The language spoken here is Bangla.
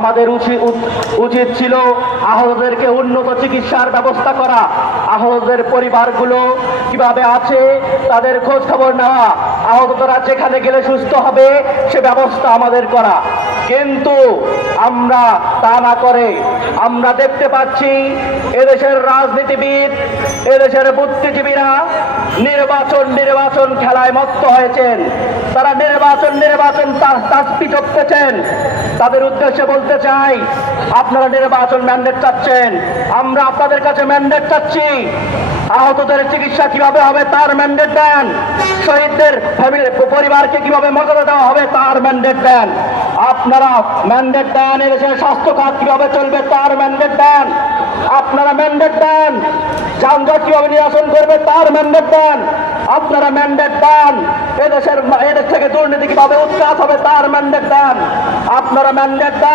আমাদের উচিত ছিল আহতদেরকে উন্নত চিকিৎসার ব্যবস্থা করা, আহতদের পরিবারগুলো কিভাবে আছে তাদের খোঁজ খবর নেওয়া, আহতরা যেখানে গেলে সুস্থ হবে সে ব্যবস্থা আমাদের করা। কিন্তু আমরা তা না করে আমরা দেখতে পাচ্ছি এদেশের রাজনীতিবিদ, এদেশের বুদ্ধিজীবীরা নির্বাচন খেলায় মত্ত হয়েছেন। তারা নির্বাচন তাসবি চড়তেছেন। তাদের উদ্দেশ্যে বলতে চাই, আপনারা নির্বাচন ম্যান্ডেট চাচ্ছেন, আমরা আপনাদের কাছে ম্যান্ডেট চাচ্ছি। আহতদের চিকিৎসা কিভাবে হবে তার ম্যান্ডেট দেন, শহীদদের পরিবারকে কিভাবে মর্যাদা দেওয়া হবে তার ম্যান্ডেট দেন। আপনারা ম্যান্ডেট দেন এদেশের স্বাস্থ্য খাত কিভাবে চলবে তার ম্যান্ডেট দেন। আপনারা ম্যান্ডেট দেন যানজট কিভাবে নিরসন করবে তার ম্যান্ডেট দেন। আপনারা ম্যান্ডেট দেন এদেশ থেকে দুর্নীতি কিভাবে উৎখাত হবে তার ম্যান্ডেট দেন। আপনারা ম্যান্ডেট দেন